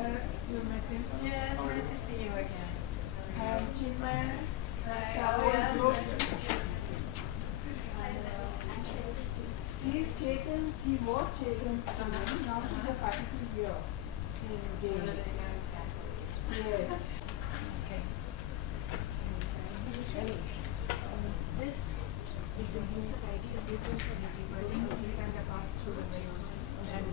You met him? Yes, nice to see you again. And Chinmay, she is Chetan, she was Chetan's student, now she's a faculty here in GIAN. Yes. Okay. This is the user's ID of different expertise and the pass through the way and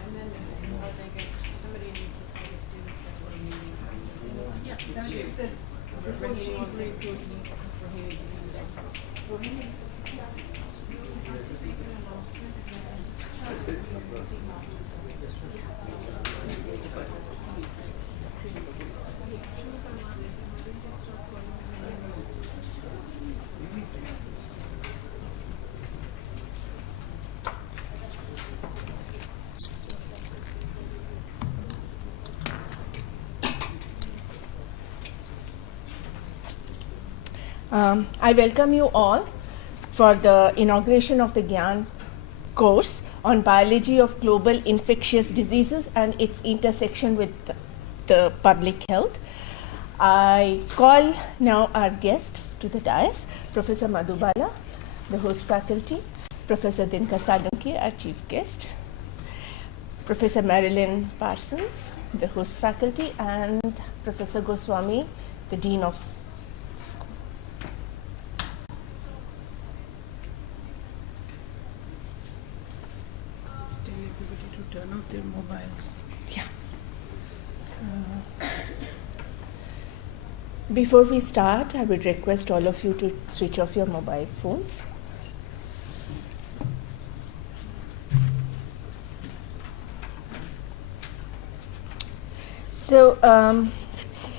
and then I think somebody needs to tell the students that we're meeting. Yeah, that is the before chief read I welcome you all for the inauguration of the GIAN course on biology of global infectious diseases and its intersection with the public health. I call now our guests to the dais, Professor Madhubala, the host faculty, Professor Dinkar Sadunki, our chief guest, Professor Marilyn Parsons, the host faculty, and Professor Goswami, the dean of the school. Tell everybody to turn off their mobiles. Yeah. Before we start, I would request all of you to switch off your mobile phones. So,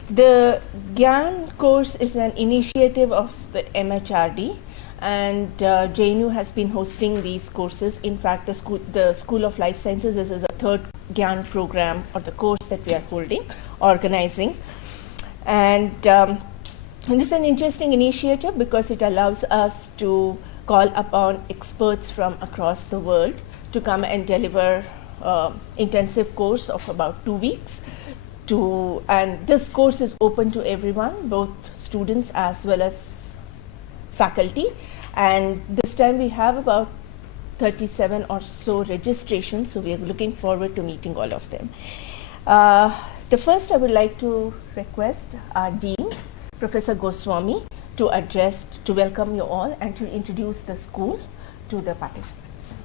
the GIAN course is an initiative of the MHRD, and JNU has been hosting these courses. In fact, the School of Life Sciences, this is a third GIAN program or the course that we are organizing. And this is an interesting initiative because it allows us to call upon experts from across the world to come and deliver intensive course of about 2 weeks. And this course is open to everyone, both students as well as faculty. And this time we have about 37 or so registrations, so we are looking forward to meeting all of them. The first I would like to request our Dean, Professor Goswami, to welcome you all and to introduce the school to the participants.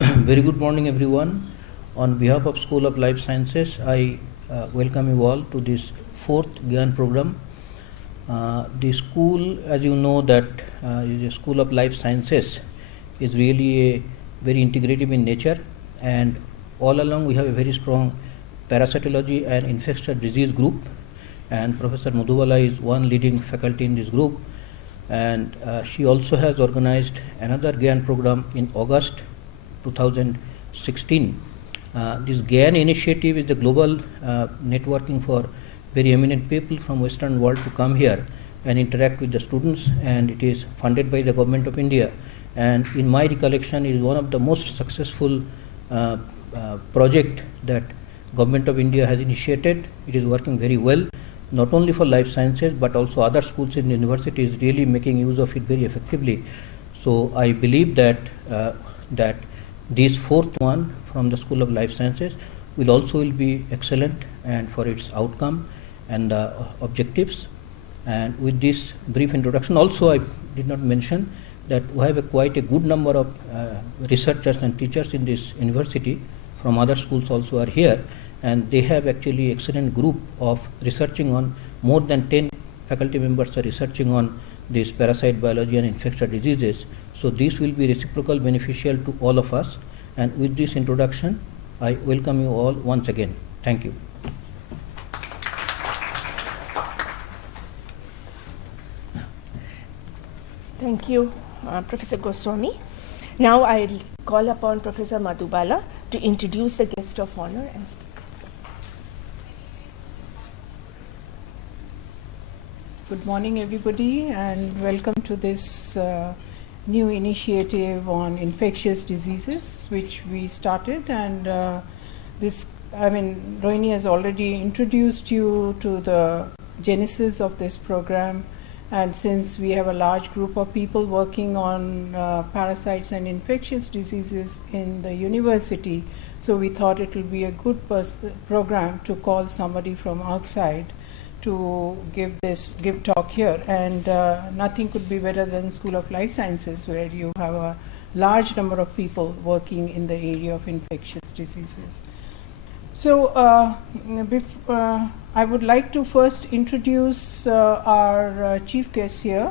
Very good morning, everyone. On behalf of School of Life Sciences, I welcome you all to this fourth GIAN program. The school, as you know, that is a School of Life Sciences, is really a very integrative in nature, and all along we have a very strong parasitology and infectious disease group, and Professor Madhubala is one leading faculty in this group, and she also has organized another GIAN program in August 2016. This GIAN initiative is the global networking for very eminent people from Western world to come here and interact with the students, and it is funded by the Government of India, and in my recollection it is one of the most successful project that Government of India has initiated. It is working very well, not only for life sciences but also other schools in universities really making use of it very effectively. So I believe that that this fourth one from the School of Life Sciences will be excellent and for its outcome and the objectives. And with this brief introduction, also I did not mention that we have quite a good number of researchers and teachers in this university from other schools also are here, and they have actually excellent group of researching on more than 10 faculty members are researching on this parasite biology and infectious diseases. So this will be reciprocal beneficial to all of us, and with this introduction I welcome you all once again. Thank you. Thank you, Professor Goswami. Now I'll call upon Professor Madhubala to introduce the guest of honor and speak. Good morning, everybody, and welcome to this new initiative on infectious diseases, which we started, and Rohini has already introduced you to the genesis of this program, and since we have a large group of people working on parasites and infectious diseases in the university, so we thought it will be a good program to call somebody from outside to give talk here, and nothing could be better than School of Life Sciences, where you have a large number of people working in the area of infectious diseases. So I would like to first introduce our chief guest here,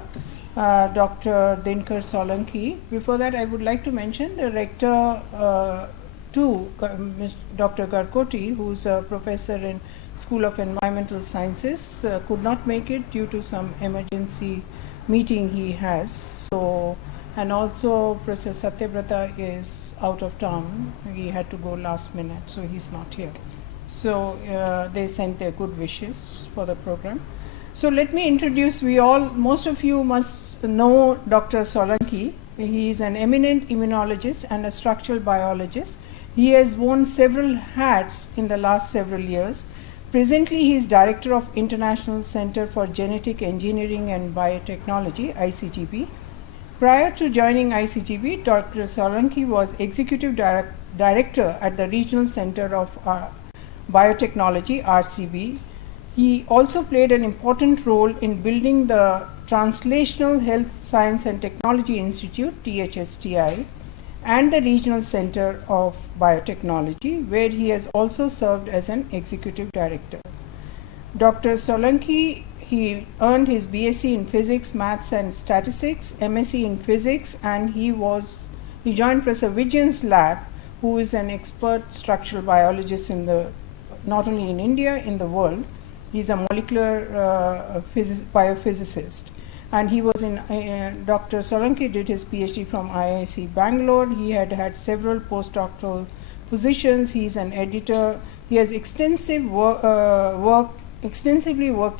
Dr. Dinkar Solanki. Before that, I would like to mention the rector Dr. Garkoti, who is a professor in School of Environmental Sciences, could not make it due to some emergency meeting he has. So, and also Professor Satyabrata is out of town. He had to go last minute, so he's not here. So they sent their good wishes for the program. So let me introduce, most of you must know Dr. Solanki. He is an eminent immunologist and a structural biologist. He has worn several hats in the last several years. Presently, he is Director of International Center for Genetic Engineering and Biotechnology, ICGB. Prior to joining ICGB, Dr. Solanki was Executive Director at the Regional Center of Biotechnology, RCB. He also played an important role in building the Translational Health Science and Technology Institute, THSTI, and the Regional Center of Biotechnology, where he has also served as an Executive Director. Dr. Solanki, he earned his BSc in Physics, Maths and Statistics, MSc in Physics, and he joined Professor Vijayan's lab, who is an expert structural biologist not only in India, in the world. He's a molecular biophysicist. And he was Dr. Solanki did his PhD from IIC Bangalore. He had several postdoctoral positions. He's an editor. He has extensively worked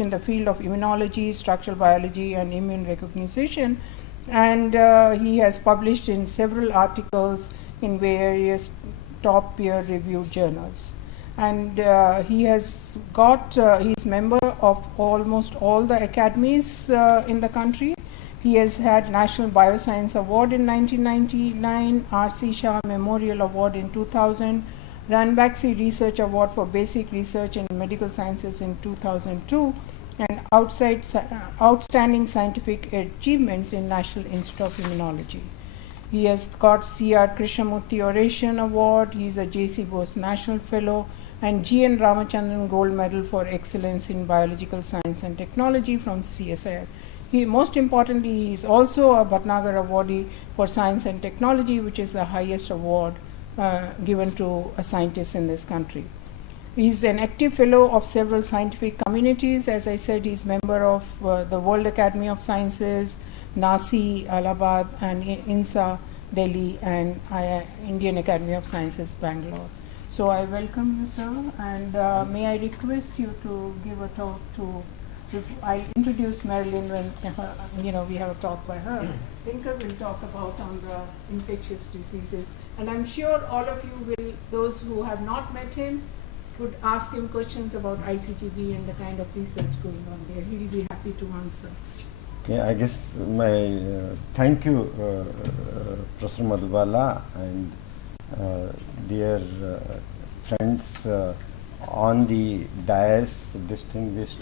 in the field of immunology, structural biology, and immune recognition. And he has published in several articles in various top peer-reviewed journals. And he's member of almost all the academies in the country. He has had National Bioscience Award in 1999, R.C. Shah Memorial Award in 2000, Ranbaxy Research Award for Basic Research in Medical Sciences in 2002, and outstanding scientific achievements in National Institute of Immunology. He has got C.R. Krishnamurthy Oration Award. He is a J.C. Bose National Fellow and G.N. Ramachandran Gold Medal for Excellence in Biological Science and Technology from CSIR. Most importantly, he is also a Bhatnagar Awardee for Science and Technology, which is the highest award given to a scientist in this country. He is an active fellow of several scientific communities. As I said, he is member of the World Academy of Sciences, NASI, Allahabad, and INSA, Delhi, and Indian Academy of Sciences, Bangalore. So I welcome you, sir, and may I request you to give a talk I introduce Marilyn when we have a talk by her. Dinkar will talk about on the infectious diseases, and I'm sure all of you will, those who have not met him, would ask him questions about ICGB and the kind of research going on there. He will be happy to answer. Okay, I guess my thank you, Professor Madhubala, and dear friends on the dais, distinguished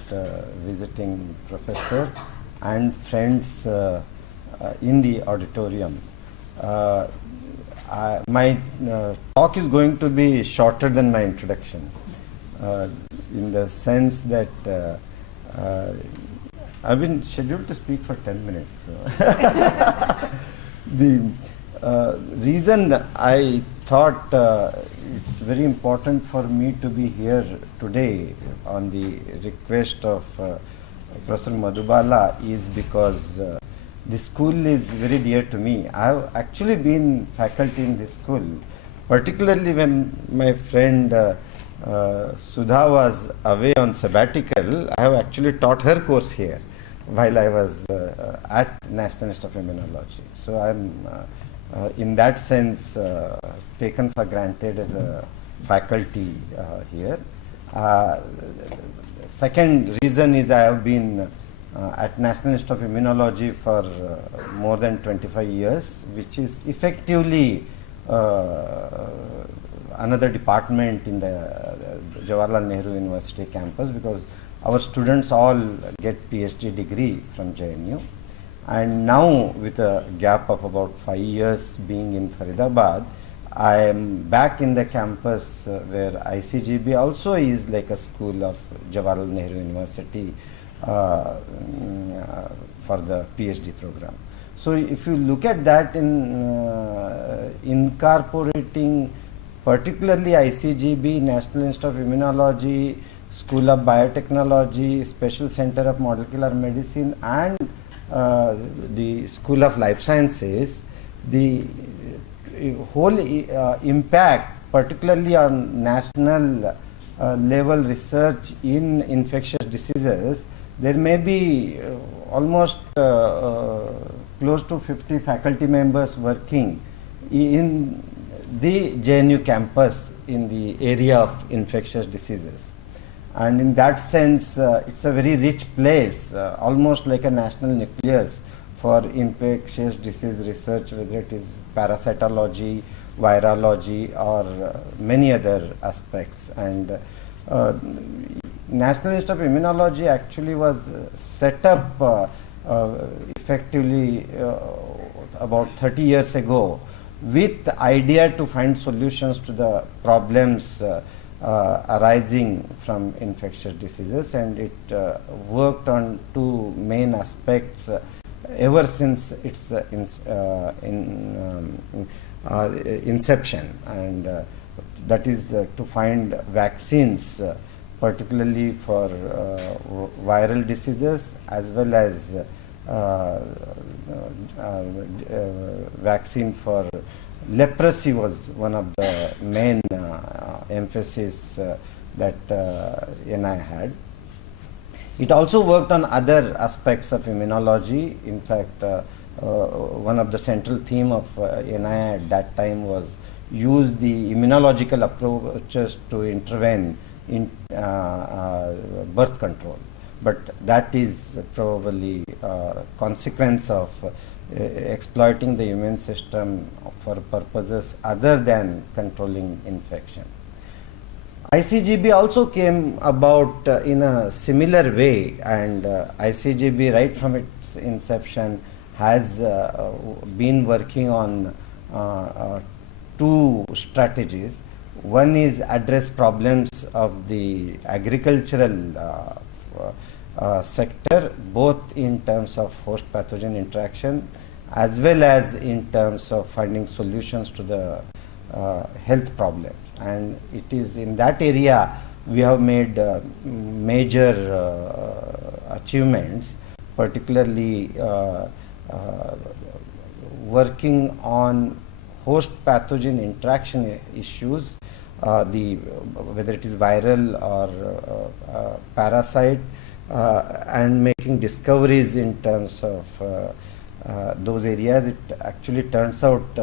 visiting professor, and friends in the auditorium. My talk is going to be shorter than my introduction, in the sense that I've been scheduled to speak for 10 minutes. So the reason I thought it's very important for me to be here today on the request of Professor Madhubala is because this school is very dear to me. I have actually been faculty in this school, particularly when my friend Sudha was away on sabbatical. I have actually taught her course here. while I was at National Institute of Immunology. So I'm in that sense taken for granted as a faculty here. Second reason is I have been at National Institute of Immunology for more than 25 years, which is effectively another department in the Jawaharlal Nehru University campus, because our students all get PhD degree from JNU. And now, with a gap of about 5 years being in Faridabad, I am back in the campus where ICGB also is like a school of Jawaharlal Nehru University for the PhD program. So if you look at that in incorporating particularly ICGB, National Institute of Immunology, School of Biotechnology, Special Center of Molecular Medicine, and the School of Life Sciences, the whole impact, particularly on national level research in infectious diseases, there may be almost close to 50 faculty members working in the JNU campus in the area of infectious diseases. And in that sense, it's a very rich place, almost like a national nucleus for infectious disease research, whether it is parasitology, virology, or many other aspects. And National Institute of Immunology actually was set up effectively about 30 years ago with the idea to find solutions to the problems arising from infectious diseases, and it worked on two main aspects ever since its inception, and that is to find vaccines particularly for viral diseases, as well as vaccine for leprosy was one of the main emphasis that NI had. It also worked on other aspects of immunology. In fact, one of the central theme of NI at that time was use the immunological approaches to intervene in birth control. But that is probably a consequence of exploiting the immune system for purposes other than controlling infection. ICGB also came about in a similar way, and ICGB right from its inception has been working on two strategies. One is address problems of the agricultural sector, both in terms of host pathogen interaction as well as in terms of finding solutions to the health problems. And it is in that area we have made major achievements, particularly working on host pathogen interaction issues, whether it is viral or parasite, and making discoveries in terms of those areas. It actually turns out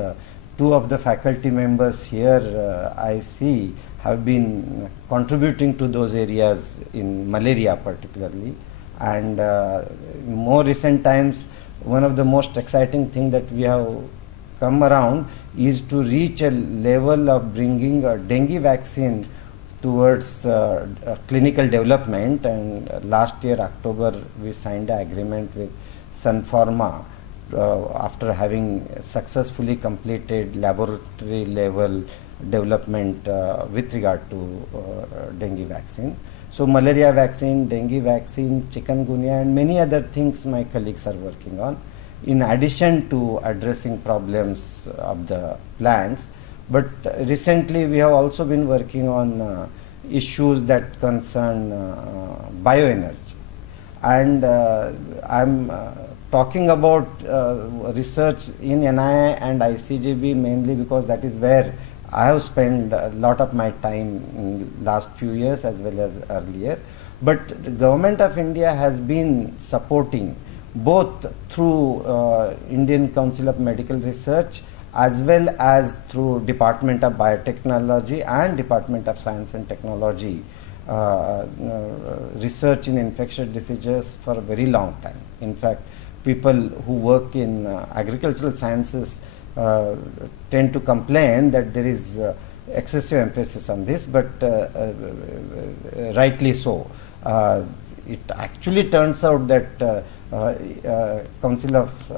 two of the faculty members here I see have been contributing to those areas in malaria particularly. And more recent times, one of the most exciting thing that we have come around is to reach a level of bringing a dengue vaccine towards clinical development. And last year October we signed an agreement with Sun Pharma after having successfully completed laboratory level development with regard to dengue vaccine. So malaria vaccine, dengue vaccine, chikungunya, and many other things my colleagues are working on, in addition to addressing problems of the plants. But recently we have also been working on issues that concern bioenergy. And I'm talking about research in NII and ICGB mainly because that is where I have spent a lot of my time in last few years as well as earlier. But the Government of India has been supporting both through Indian Council of Medical Research as well as through Department of Biotechnology and Department of Science and Technology research in infectious diseases for a very long time. In fact, people who work in agricultural sciences tend to complain that there is excessive emphasis on this, but rightly so. It actually turns out that Council of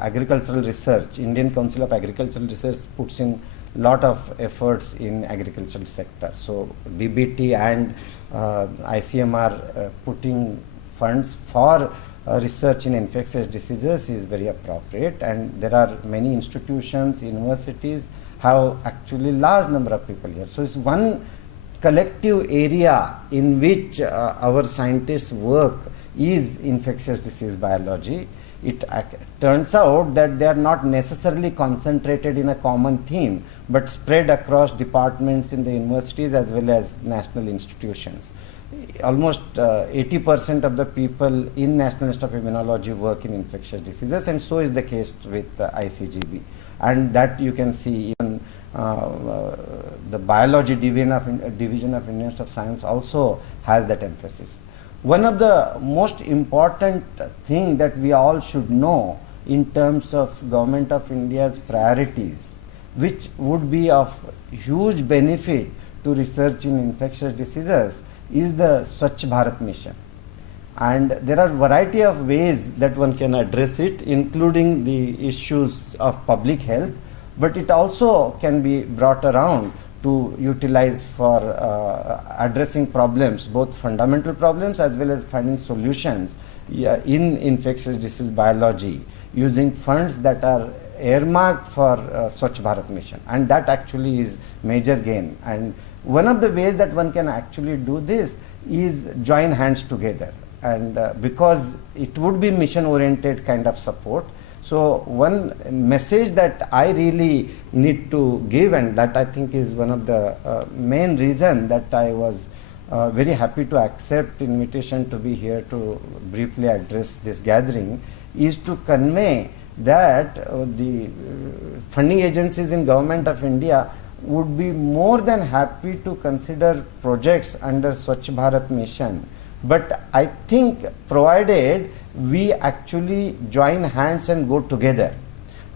Agricultural Research, Indian Council of Agricultural Research puts in lot of efforts in agricultural sector. So DBT and ICM are putting funds for research in infectious diseases is very appropriate, and there are many institutions, universities have actually large number of people here. So it's one collective area in which our scientists work is infectious disease biology. It turns out that they are not necessarily concentrated in a common theme, but spread across departments in the universities as well as national institutions. Almost 80% of the people in National Institute of Immunology work in infectious diseases, and so is the case with ICGB. And that you can see even the biology division of Indian Institute of Science also has that emphasis. One of the most important thing that we all should know in terms of Government of India's priorities, which would be of huge benefit to research in infectious diseases, is the Swachh Bharat mission. And there are variety of ways that one can address it, including the issues of public health, but it also can be brought around to utilize for addressing problems, both fundamental problems as well as finding solutions in infectious disease biology using funds that are earmarked for Swachh Bharat mission, and that actually is major gain. And one of the ways that one can actually do this is join hands together, and because it would be mission oriented kind of support. So one message that I really need to give, and that I think is one of the main reason that I was very happy to accept invitation to be here to briefly address this gathering, is to convey that the funding agencies in Government of India would be more than happy to consider projects under Swachh Bharat mission. But I think provided we actually join hands and go together,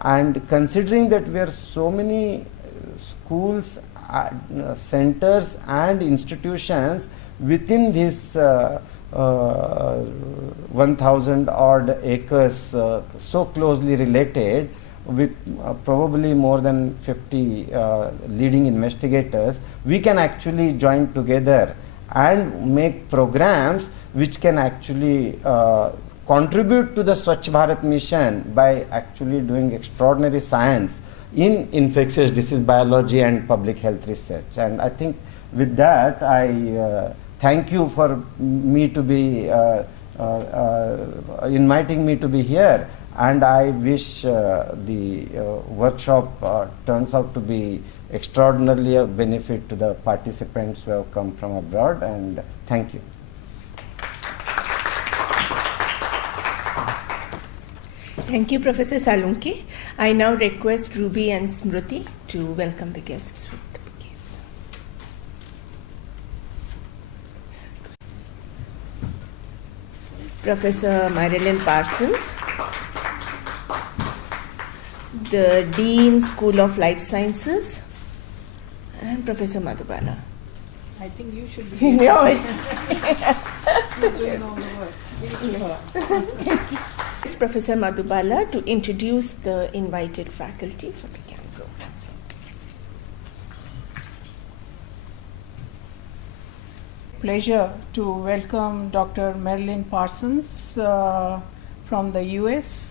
and considering that we are so many schools, centers and institutions within this 1000 odd acres so closely related, with probably more than 50 leading investigators, we can actually join together and make programs which can actually contribute to the Swachh Bharat mission by actually doing extraordinary science in infectious disease biology and public health research. And I think with that, I thank you for me to be inviting me to be here, and I wish the workshop turns out to be extraordinarily a benefit to the participants who have come from abroad, and thank you. Thank you, Professor Salunke. I now request Ruby and Smriti to welcome the guests with the bouquets. Professor Marilyn Parsons, the Dean, School of Life Sciences, and Professor Madhubala. I think you should be No, it's doing all the work. It's Professor Madhubala to introduce the invited faculty for the GIAN program. Pleasure to welcome Dr. Marilyn Parsons from the US.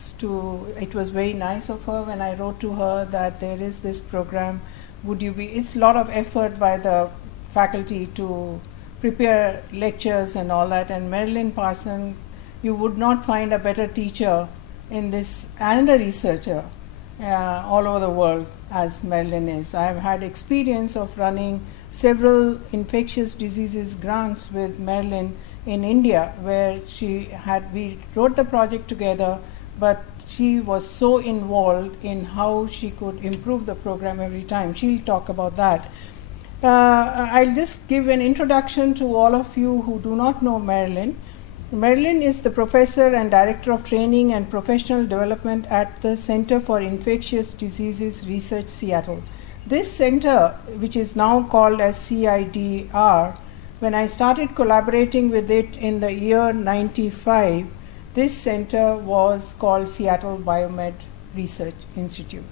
It was very nice of her when I wrote to her that there is this program. It's a lot of effort by the faculty to prepare lectures and all that, and Marilyn Parsons, you would not find a better teacher in this, and a researcher all over the world. as Marilyn is. I have had experience of running several infectious diseases grants with Marilyn in India, where we wrote the project together, but she was so involved in how she could improve the program every time. She'll talk about that. I'll just give an introduction to all of you who do not know Marilyn. Marilyn is the professor and director of training and professional development at the Center for Infectious Diseases Research, Seattle. This center, which is now called as CIDR, when I started collaborating with it in the year 95, this center was called Seattle Biomed Research Institute.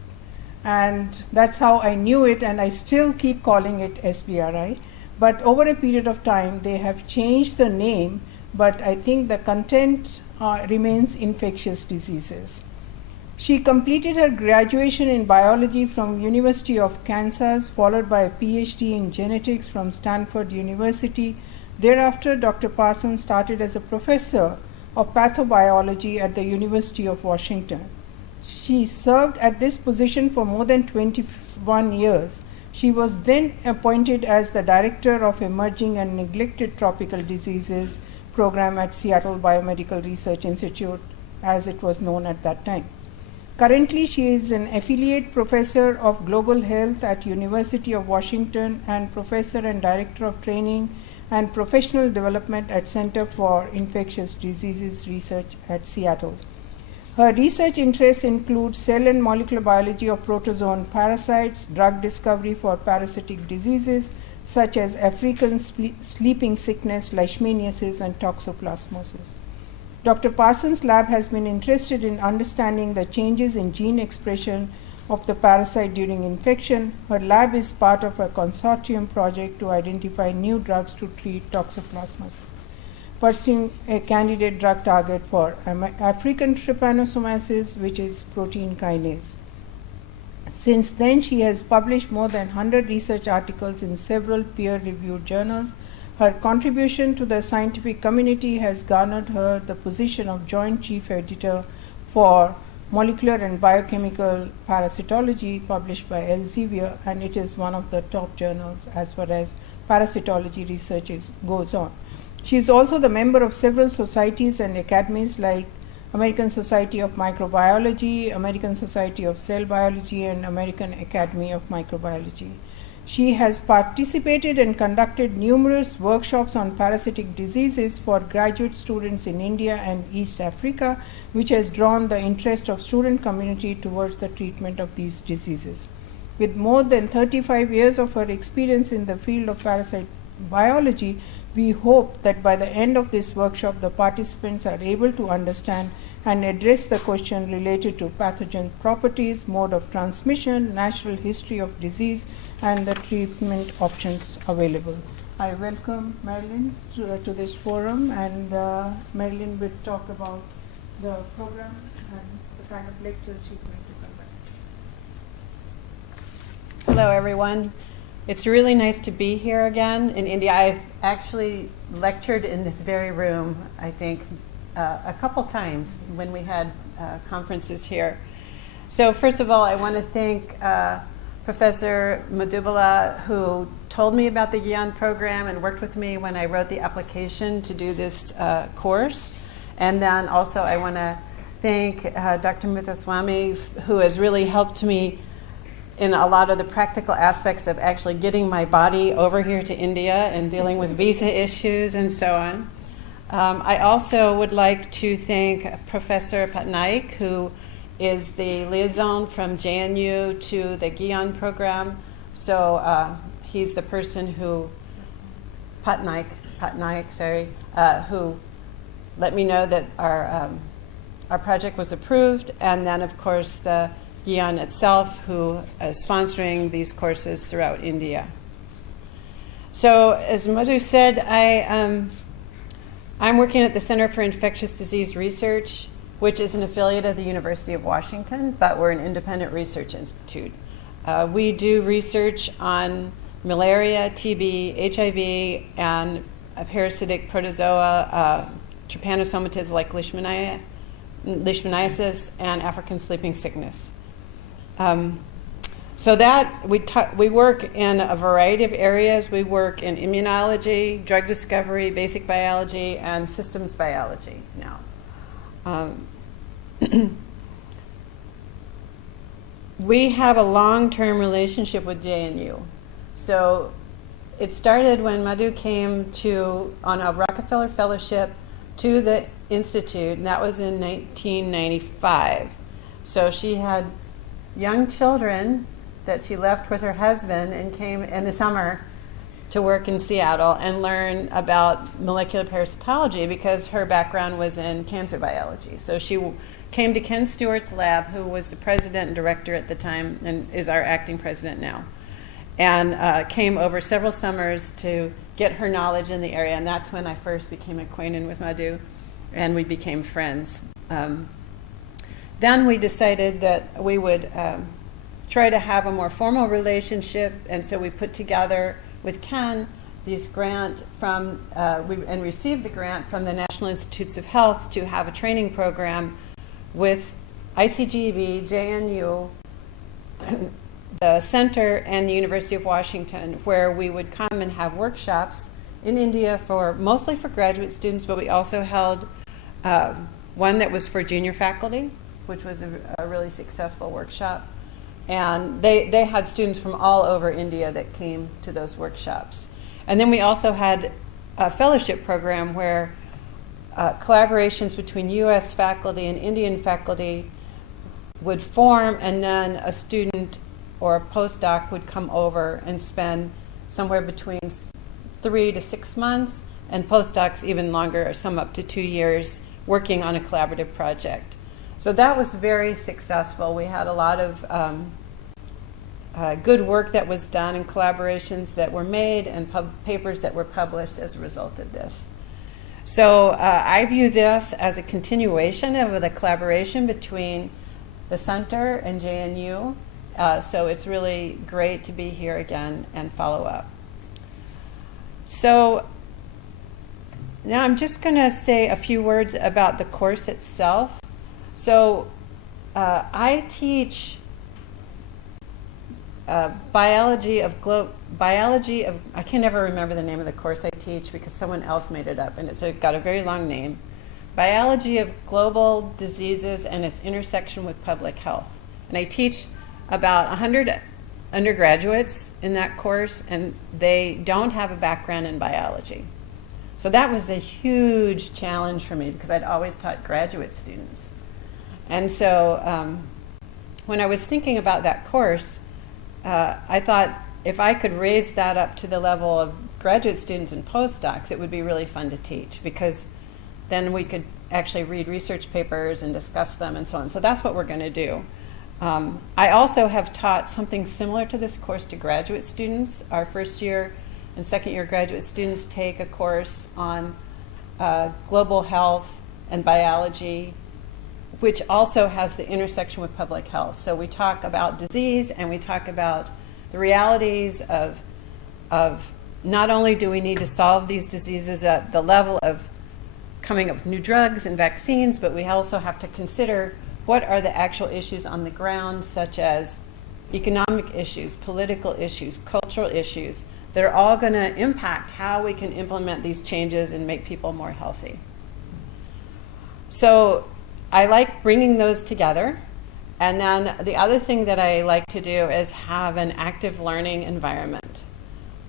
And that's how I knew it, and I still keep calling it SBRI. But over a period of time, they have changed the name, but I think the content remains infectious diseases. She completed her graduation in biology from University of Kansas, followed by a PhD in genetics from Stanford University. Thereafter, Dr. Parsons started as a professor of pathobiology at the University of Washington. She served at this position for more than 21 years. She was then appointed as the Director of Emerging and Neglected Tropical Diseases program at Seattle Biomedical Research Institute, as it was known at that time. Currently, she is an affiliate professor of global health at University of Washington and professor and director of training and professional development at Center for Infectious Diseases Research at Seattle. Her research interests include cell and molecular biology of protozoan parasites, drug discovery for parasitic diseases such as African sleeping sickness, leishmaniasis, and toxoplasmosis. Dr. Parsons' lab has been interested in understanding the changes in gene expression of the parasite during infection. Her lab is part of a consortium project to identify new drugs to treat toxoplasmosis, pursuing a candidate drug target for African trypanosomiasis, which is protein kinase. Since then, she has published more than 100 research articles in several peer-reviewed journals. Her contribution to the scientific community has garnered her the position of Joint Chief Editor for Molecular and Biochemical Parasitology, published by Elsevier, and it is one of the top journals as far as parasitology research goes on. She is also the member of several societies and academies like American Society of Microbiology, American Society of Cell Biology, and American Academy of Microbiology. She has participated and conducted numerous workshops on parasitic diseases for graduate students in India and East Africa, which has drawn the interest of student community towards the treatment of these diseases. With more than 35 years of her experience in the field of parasite biology, we hope that by the end of this workshop, the participants are able to understand and address the question related to pathogen properties, mode of transmission, natural history of disease, and the treatment options available. I welcome Marilyn to this forum, and Marilyn will talk about the program and the kind of lectures she's going to conduct. Hello, everyone. It's really nice to be here again in India. I've actually lectured in this very room, I think, a couple times when we had conferences here. So first of all, I want to thank Professor Madhubala, who told me about the GIAN program and worked with me when I wrote the application to do this course. And then also I want to thank Dr. Muthuswamy, who has really helped me in a lot of the practical aspects of actually getting my body over here to India and dealing with visa issues and so on. I also would like to thank Professor Patnaik, who is the liaison from JNU to the GIAN program. So he's the person who, Patnaik, who let me know that our project was approved, and then of course the GIAN itself, who is sponsoring these courses throughout India. So as Madhu said, I'm working at the Center for Infectious Disease Research, which is an affiliate of the University of Washington, but we're an independent research institute. We do research on malaria, TB, HIV, and parasitic protozoa, trypanosomatids like leishmaniasis, and African sleeping sickness. So that we work in a variety of areas. We work in immunology, drug discovery, basic biology, and systems biology now. We have a long-term relationship with JNU. So it started when Madhu came on a Rockefeller Fellowship to the Institute, and that was in 1995. So she had young children that she left with her husband and came in the summer to work in Seattle and learn about molecular parasitology because her background was in cancer biology. So she came to Ken Stewart's lab, who was the president and director at the time and is our acting president now, and came over several summers to get her knowledge in the area, and that's when I first became acquainted with Madhu, and we became friends. Then we decided that we would try to have a more formal relationship, and so we put together with Ken this grant from, and received the grant from the National Institutes of Health to have a training program with ICGB, JNU, the center, and the University of Washington, where we would come and have workshops in India mostly for graduate students, but we also held one that was for junior faculty, which was a really successful workshop. And they had students from all over India that came to those workshops. And then we also had a fellowship program where collaborations between US faculty and Indian faculty would form, and then a student or a postdoc would come over and spend somewhere between 3 to 6 months, and postdocs even longer, some up to 2 years, working on a collaborative project. So that was very successful. We had a lot of good work that was done and collaborations that were made and papers that were published as a result of this. So I view this as a continuation of the collaboration between the center and JNU. So it's really great to be here again and follow up. So now I'm just going to say a few words about the course itself. So I teach biology of, I can never remember the name of the course I teach because someone else made it up, and it's got a very long name. Biology of Global Diseases and its Intersection with Public Health. And I teach about 100 undergraduates in that course, and they don't have a background in biology. So that was a huge challenge for me because I'd always taught graduate students. And so when I was thinking about that course, I thought if I could raise that up to the level of graduate students and postdocs, it would be really fun to teach because then we could actually read research papers and discuss them and so on. So that's what we're going to do. I also have taught something similar to this course to graduate students. Our first year and second year graduate students take a course on global health and biology, which also has the intersection with public health. So we talk about disease and we talk about the realities of not only do we need to solve these diseases at the level of coming up with new drugs and vaccines, but we also have to consider what are the actual issues on the ground, such as economic issues, political issues, cultural issues, that are all going to impact how we can implement these changes and make people more healthy. So I like bringing those together. And then the other thing that I like to do is have an active learning environment.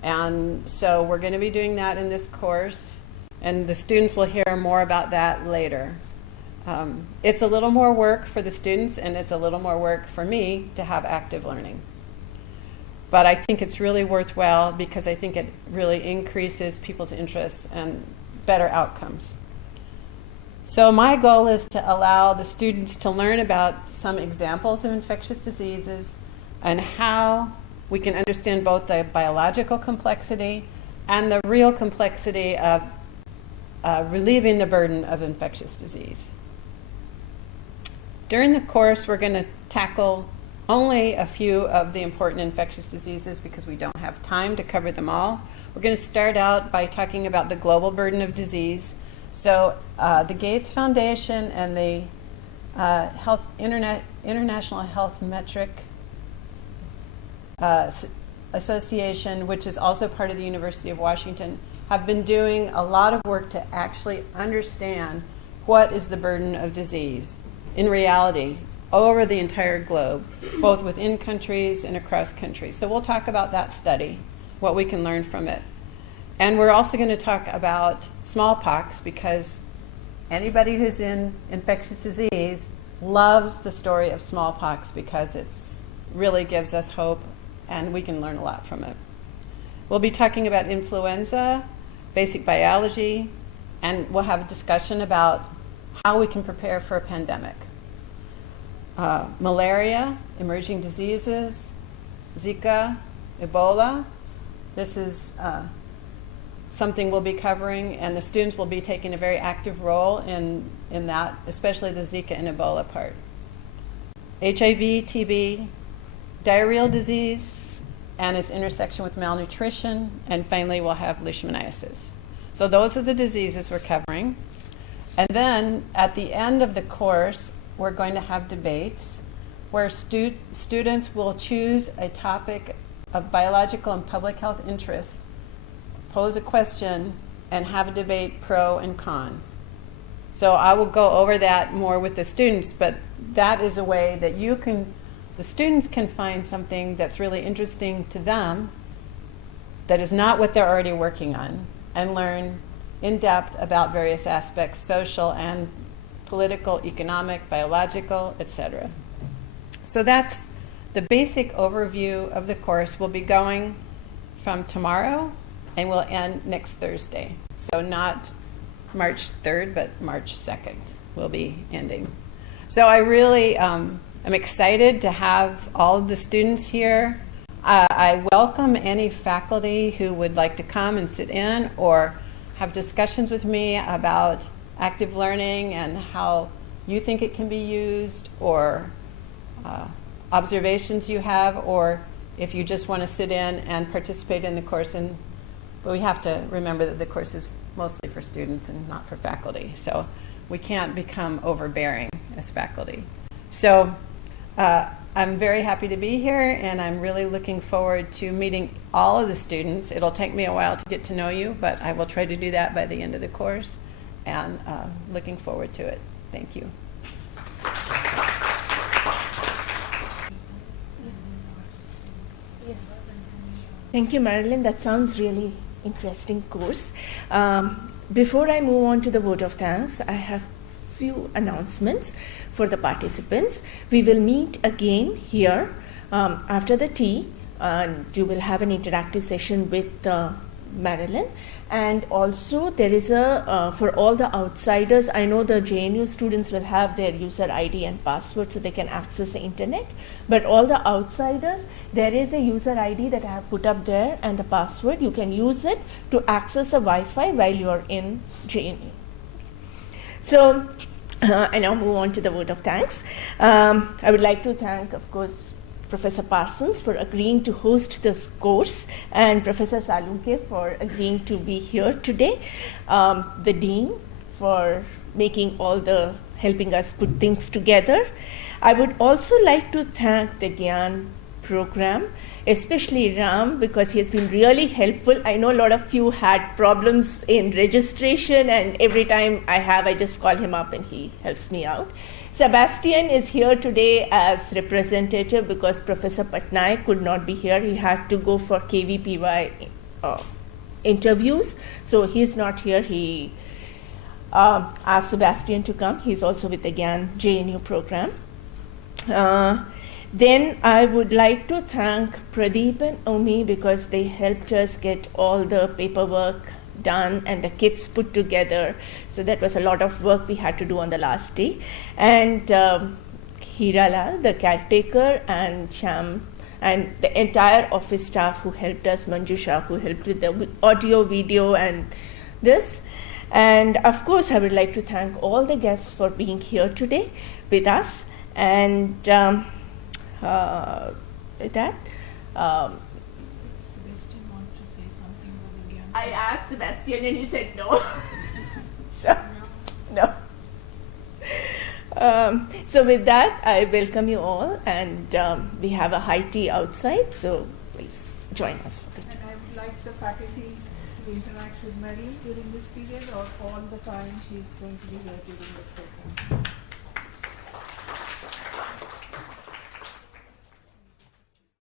And so we're going to be doing that in this course, and the students will hear more about that later. It's a little more work for the students, and it's a little more work for me to have active learning. But I think it's really worthwhile because I think it really increases people's interests and better outcomes. So my goal is to allow the students to learn about some examples of infectious diseases and how we can understand both the biological complexity and the real complexity of relieving the burden of infectious disease. During the course, we're going to tackle only a few of the important infectious diseases because we don't have time to cover them all. We're going to start out by talking about the global burden of disease. So the Gates Foundation and the International Health Metric Association, which is also part of the University of Washington, have been doing a lot of work to actually understand what is the burden of disease in reality over the entire globe, both within countries and across countries. So we'll talk about that study, what we can learn from it. And we're also going to talk about smallpox, because anybody who's in infectious disease loves the story of smallpox, because it really gives us hope and we can learn a lot from it. We'll be talking about influenza, basic biology, and we'll have a discussion about how we can prepare for a pandemic. Malaria, emerging diseases, Zika, Ebola. This is something we'll be covering, and the students will be taking a very active role in that, especially the Zika and Ebola part. HIV, TB, diarrheal disease, and its intersection with malnutrition, and finally we'll have leishmaniasis. So those are the diseases we're covering. And then at the end of the course, we're going to have debates where students will choose a topic of biological and public health interest, pose a question, and have a debate pro and con. So I will go over that more with the students, but that is a way that the students can find something that's really interesting to them that is not what they're already working on, and learn in depth about various aspects, social and political, economic, biological, etc. So that's the basic overview of the course. We'll be going from tomorrow and we'll end next Thursday. So not March 3rd, but March 2nd we'll be ending. So I really am excited to have all of the students here. I welcome any faculty who would like to come and sit in or have discussions with me about active learning and how you think it can be used, or observations you have, or if you just want to sit in and participate in the course. But we have to remember that the course is mostly for students and not for faculty. So we can't become overbearing as faculty. So I'm very happy to be here, and I'm really looking forward to meeting all of the students. It'll take me a while to get to know you, but I will try to do that by the end of the course, and looking forward to it. Thank you. Thank you, Marilyn. That sounds really interesting course. Before I move on to the vote of thanks, I have few announcements for the participants. We will meet again here after the tea, and you will have an interactive session with Marilyn. And also there is for all the outsiders, I know the JNU students will have their user ID and password so they can access the internet, but all the outsiders, there is a user ID that I have put up there and the password. You can use it to access the Wi-Fi while you are in JNU. So I now move on to the vote of thanks. I would like to thank, of course, Professor Parsons for agreeing to host this course, and Professor Salunke for agreeing to be here today, the Dean for helping us put things together. I would also like to thank the GIAN program, especially Ram, because he has been really helpful. I know a lot of you had problems in registration, and every time I just call him up and he helps me out. Sebastian is here today as representative because Professor Patnaik could not be here. He had to go for KVPY interviews, so he's not here. He asked Sebastian to come. He's also with the GIAN JNU program. Then I would like to thank Pradeep and Omi because they helped us get all the paperwork done and the kits put together. So that was a lot of work we had to do on the last day. And Hiralal, the caretaker, and Sham, and the entire office staff who helped us, Manjusha, who helped with the audio, video, and this. And of course, I would like to thank all the guests for being here today with us. And with that, Sebastian wants to say something about the GIAN. I asked Sebastian and he said no. So, no. So with that, I welcome you all, and we have a high tea outside, so please join us for the tea. And I would like the faculty to interact with Mary during this period, or all the time she's going to be here during the program.